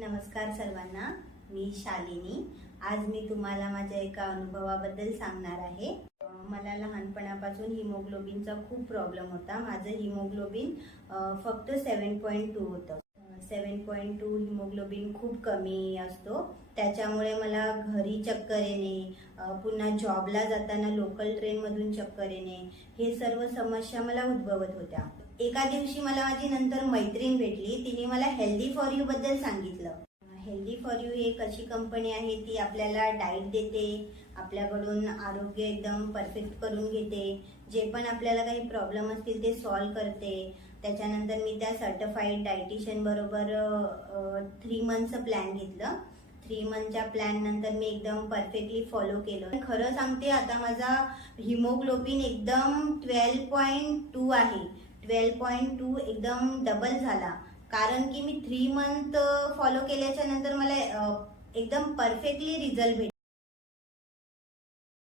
नमस्कार सर्वांना, मी शालिनी। आज मी तुम्हाला माझ्या एका अनुभवाबद्दल सांगणार आहे। मला लहानपणापासून हिमोग्लोबिनचा खूप प्रॉब्लेम होता। माझं हिमोग्लोबिन फक्त 7.2 होतं। 7.2 हिमोग्लोबिन खूप कमी असतो, त्याच्यामुळे मला घरी चक्कर येणे, पुन्हा जॉबला जाताना लोकल ट्रेनमधून चक्कर येणे, हे सर्व समस्या मला उद्भवत होत्या। एका दिवशी मला माझी नंतर मैत्रीण भेटली, तिने मला हेल्दी फॉर यू बद्दल सांगितलं। हेल्दी फॉर यू एक अशी कंपनी आहे, ती आपल्याला डाएट देते, आपल्याकडून आरोग्य एकदम परफेक्ट करून घेते, जे पण आपल्याला काही प्रॉब्लेम असतील ते सॉल्व करते। त्याच्यानंतर मी त्या सर्टिफाईड डायटिशियन बरोबर 3 मंथचं प्लॅन घेतलं। 3 मंथच्या प्लॅन नंतर मी एकदम परफेक्टली फॉलो केलं। खरं सांगते, आता माझा हिमोग्लोबिन एकदम 12.2 आहे। 12.2 एकदम डबल झाला, कारण की मी 3 मंथ फॉलो केल्याच्या नंतर मला एकदम परफेक्टली रिझल्ट भेटला।